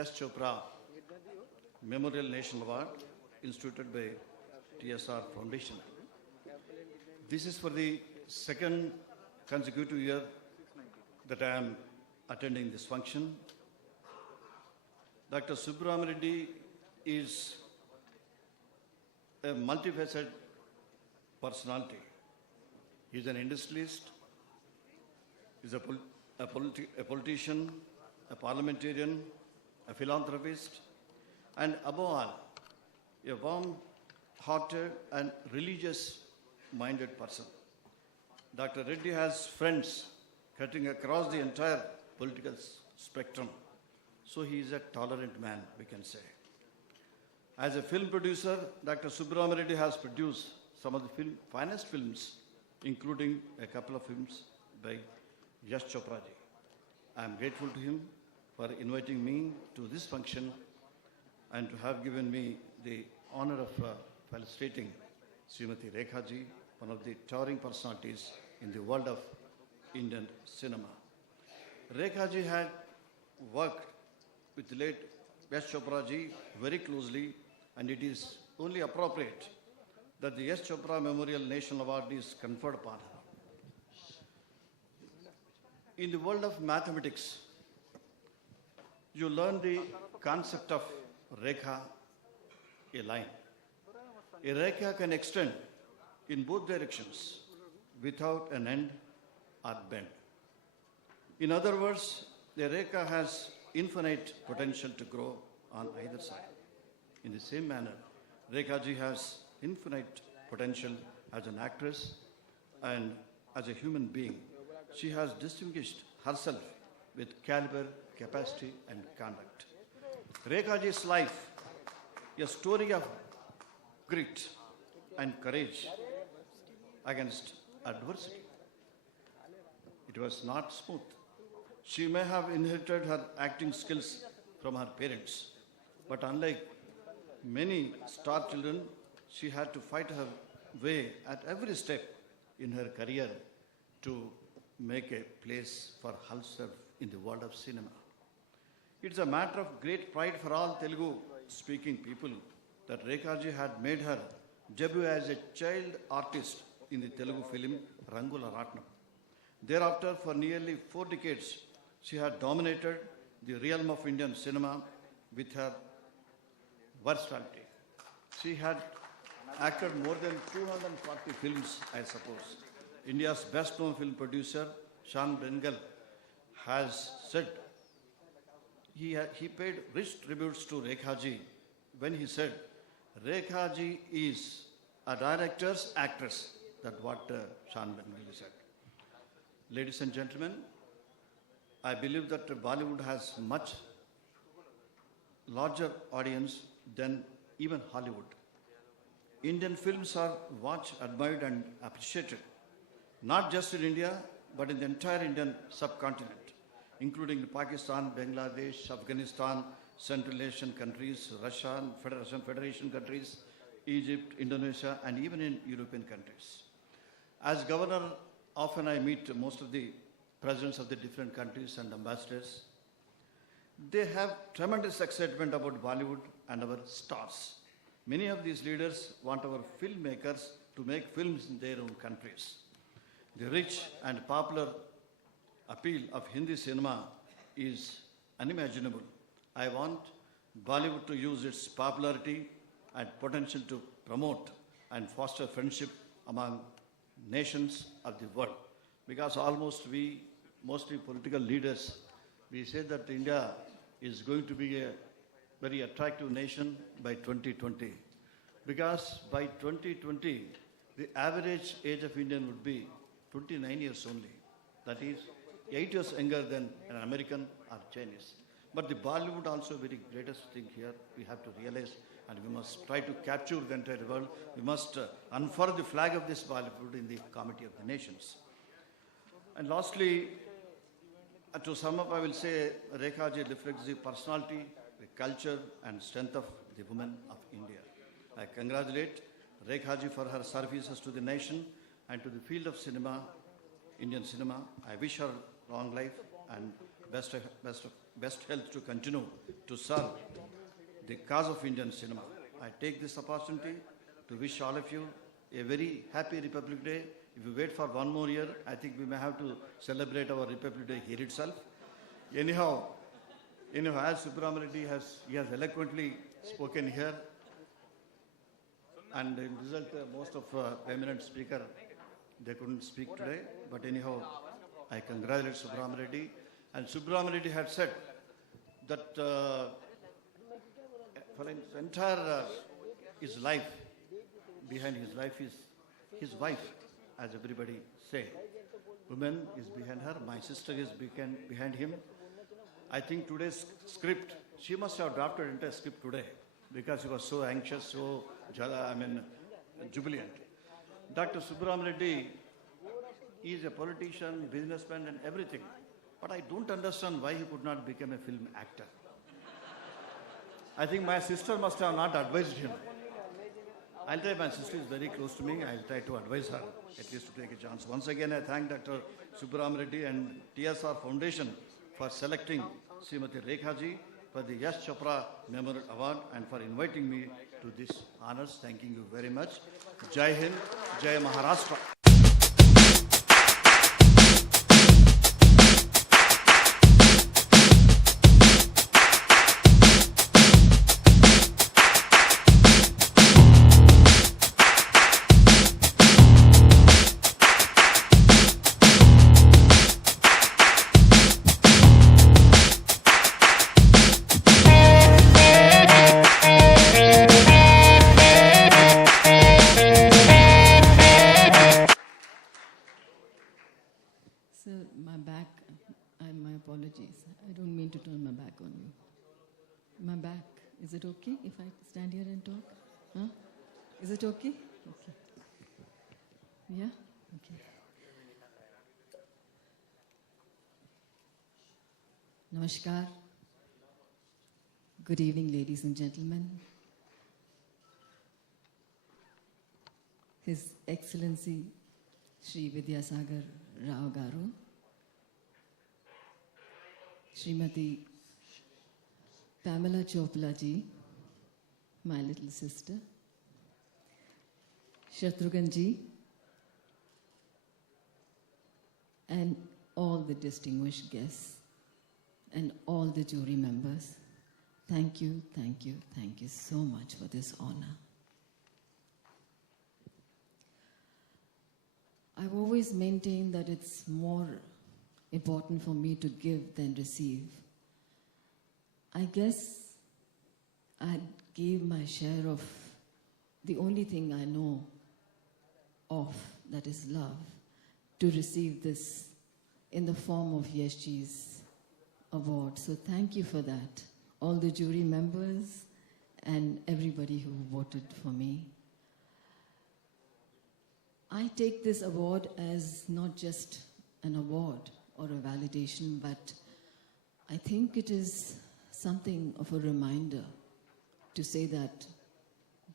Yash Chopra Memorial Nation Award instituted by TSR Foundation. This is for the second consecutive year that I am attending this function. Dr. Subramanian Reddy is a multifaceted personality. He is an industrialist, he is a politician, a parliamentarian, a philanthropist, and above all, a warm-hearted and religious-minded person. Dr. Reddy has friends cutting across the entire political spectrum, so he is a tolerant man, we can say. As a film producer, Dr. Subramanian Reddy has produced some of the finest films, including a couple of films by Yash Chopra ji. I am grateful to him for inviting me to this function and to have given me the honor of felicitating Srimati Rekha ji, one of the towering personalities in the world of Indian cinema. Rekha ji had worked with the late Yash Chopra ji very closely, and it is only appropriate that the Yash Chopra Memorial National Award is conferred upon her. In the world of mathematics, you learn the concept of rekha, a line. A rekha can extend in both directions without an end or bend. In other words, the rekha has infinite potential to grow on either side. In the same manner, Rekha ji has infinite potential as an actress and as a human being. She has distinguished herself with caliber, capacity, and conduct. Rekha ji's life, a story of grit and courage against adversity. It was not smooth. She may have inherited her acting skills from her parents, but unlike many star children, she had to fight her way at every step in her career to make a place for herself in the world of cinema. It's a matter of great pride for all Telugu-speaking people that Rekha ji had made her debut as a child artist in the Telugu film Rangula Ratnam. Thereafter, for nearly 4 decades, she had dominated the realm of Indian cinema with her versatility. She had acted more than 240 films, I suppose. India's best-known film producer, Sean Bengal, has said he paid rich tributes to Rekha ji when he said, Rekha ji is a director's actress. That's what Sean Bengal said. Ladies and gentlemen, I believe that Bollywood has much larger audience than even Hollywood. Indian films are watched, admired, and appreciated, not just in India, but in the entire Indian subcontinent, including Pakistan, Bangladesh, Afghanistan, Central Asian countries, Russia, Russian Federation countries, Egypt, Indonesia, and even in European countries. As governor, often I meet most of the presidents of the different countries and ambassadors. They have tremendous excitement about Bollywood and our stars. Many of these leaders want our filmmakers to make films in their own countries. The rich and popular appeal of Hindi cinema is unimaginable. I want Bollywood to use its popularity and potential to promote and foster friendship among nations of the world. Because mostly political leaders, we say that India is going to be a very attractive nation by 2020. Because by 2020, the average age of Indian would be 29 years only. That is 8 years younger than an American or Chinese. But the Bollywood also very greatest thing here we have to realize, and we must try to capture the entire world. We must unfurl the flag of this Bollywood in the Committee of the Nations. And lastly, to sum up, I will say Rekha ji reflects the personality, the culture and strength of the women of India. I congratulate Rekha ji for her services to the nation and to the field of cinema, Indian cinema. I wish her long life and best, best health to continue to serve the cause of Indian cinema. I take this opportunity to wish all of you a very happy Republic Day. If you wait for one more year, I think we may have to celebrate our Republic Day here itself. Anyhow, as Subramanian Reddy has eloquently spoken here, and in result, most of eminent speaker, they couldn't speak today. But anyhow, I congratulate Subramanian Reddy. And Subramanian Reddy had said that for his entire his life, behind his life is his wife, as everybody say. Woman is behind her. My sister is behind him. I think today's script, she must have drafted entire script today because she was so anxious, so jubilant. Dr. Subramanian Reddy is a politician, businessman, and everything. But I don't understand why he could not become a film actor. I think my sister must have not advised him. I'll try, my sister is very close to me. I'll try to advise her, at least to take a chance. Once again, I thank Dr. Subramanian Reddy and TSR Foundation for selecting Srimati Rekha ji for the Yash Chopra Memorial Award and for inviting me to this honors. Thanking you very much. Jai Hind, Jai Maharashtra. Sir, my back, my apologies. I don't mean to turn my back on you. My back, is it okay if I stand here and talk? Huh? Is it okay? Okay. Yeah? Okay. Namaskar. Good evening, ladies and gentlemen. His Excellency Shri Vidyasagar Rao Garu, Srimati Pamela Chopla ji, my little sister, Shatrughan ji, and all the distinguished guests, and all the jury members, thank you, thank you, thank you so much for this honor. I've always maintained that it's more important for me to give than receive. I guess I gave my share of the only thing I know of, that is love, to receive this in the form of Yashji's award. So thank you for that, all the jury members and everybody who voted for me. I take this award as not just an award or a validation, but I think it is something of a reminder to say that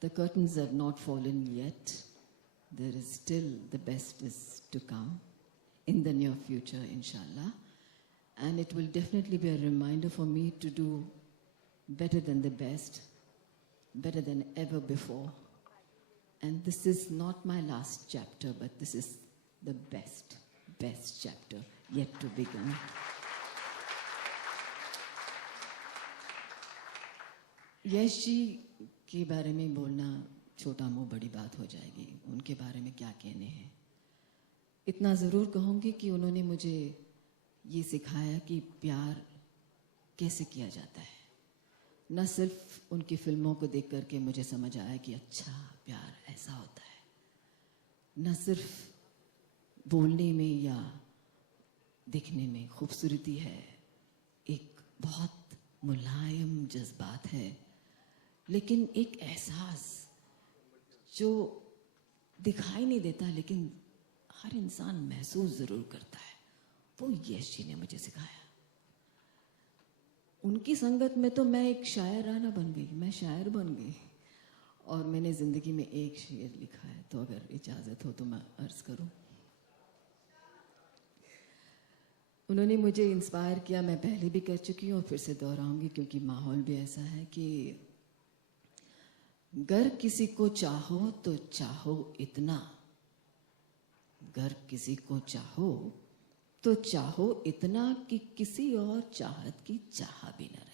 the curtains have not fallen yet. There is still the best is to come in the near future, inshallah. And it will definitely be a reminder for me to do better than the best, better than ever before. And this is not my last chapter, but this is the best chapter yet to begin. Yash ji के बारे में बोलना छोटा मुंह बड़ी बात हो जाएगी, उनके बारे में क्या कहने हैं। इतना ज़रूर कहूँगी कि उन्होंने मुझे ये सिखाया कि प्यार कैसे किया जाता है। न सिर्फ उनकी फिल्मों को देख करके मुझे समझ आया कि अच्छा प्यार ऐसा होता है। न सिर्फ बोलने में या दिखने में खूबसूरती है, एक बहुत मुलायम जज्बात है, लेकिन एक एहसास जो दिखाई नहीं देता लेकिन हर इंसान महसूस ज़रूर करता है, वो यश जी ने मुझे सिखाया। उनकी संगत में तो मैं एक शायराना बन गई, मैं शायर बन गई। और मैंने ज़िंदगी में एक शेर लिखा है, तो अगर इजाज़त हो तो मैं अर्ज़ करूं। उन्होंने मुझे इंस्पायर किया, मैं पहले भी कर चुकी हूँ और फिर से दोहराऊंगी क्योंकि माहौल भी ऐसा है कि गर किसी को चाहो तो चाहो इतना, गर किसी को चाहो तो चाहो इतना कि किसी और चाहत की चाह भी न रहे।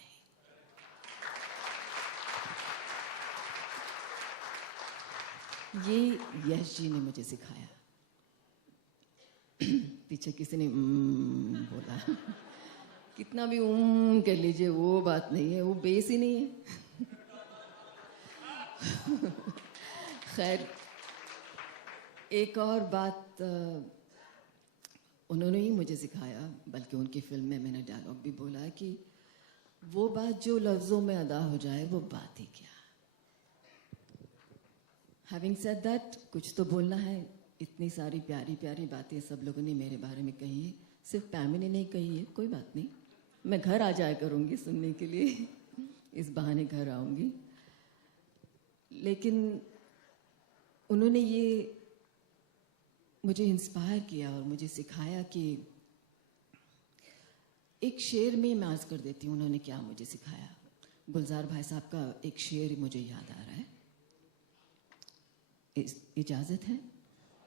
ये यश जी ने मुझे सिखाया। पीछे किसी ने बोला। कितना भी कर लीजिए वो बात नहीं है, वो बेस ही नहीं है। खैर, एक और बात उन्होंने ही मुझे सिखाया, बल्कि उनकी फिल्म में मैंने डायलॉग भी बोला है कि वो बात जो लफ्जों में अदा हो जाए वो बात ही क्या। हैविंग सेड दैट, कुछ तो बोलना है। इतनी सारी प्यारी प्यारी बातें सब लोगों ने मेरे बारे में कही है, सिर्फ पैमी ने नहीं कही है। कोई बात नहीं, मैं घर आ जाया करूँगी सुनने के लिए। इस बहाने घर आऊँगी। लेकिन उन्होंने ये मुझे इंस्पायर किया और मुझे सिखाया कि एक शेर में मैं अर्ज कर देती हूँ उन्होंने क्या मुझे सिखाया। गुलजार भाई साहब का एक शेर मुझे याद आ रहा है। इजाज़त है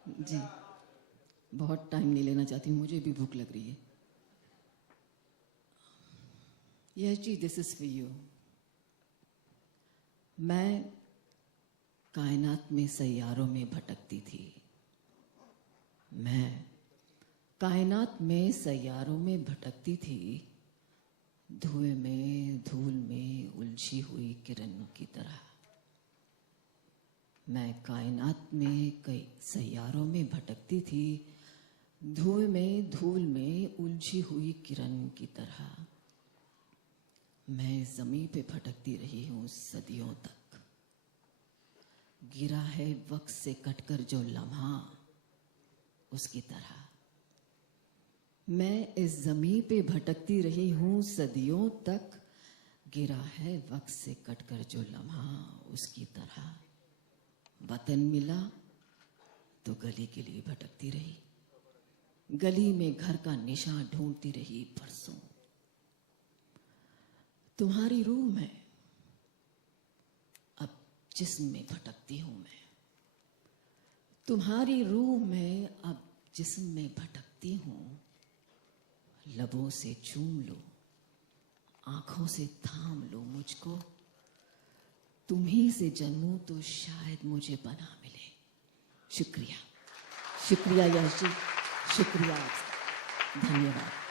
जी? बहुत टाइम नहीं लेना चाहती हूँ, मुझे भी भूख लग रही है। यस जी, दिस इज फॉर यू। मैं कायनात में सैयारों में भटकती थी, मैं कायनात में सैयारों में भटकती थी, धुएं में धूल में उलझी हुई किरणों की तरह। मैं कायनात में कई सैयारों में भटकती थी, धुएं में धूल में उलझी हुई किरण की तरह। मैं ज़मीं पे भटकती रही हूँ सदियों तक, गिरा है वक्त से कटकर जो लम्हा उसकी तरह। मैं इस ज़मीं पे भटकती रही हूँ सदियों तक, गिरा है वक्त से कटकर जो लम्हा उसकी तरह। वतन मिला तो गली के लिए भटकती रही, गली में घर का निशान ढूंढती रही बरसों। तुम्हारी रूह में अब जिस्म में भटकती हूं मैं, तुम्हारी रूह में अब जिस्म में भटकती हूं। लबों से चूम लो, आंखों से थाम लो मुझको, तुम्ही से जन्मूं तो शायद मुझे बना मिले। शुक्रिया, शुक्रिया यश जी, शुक्रिया, धन्यवाद।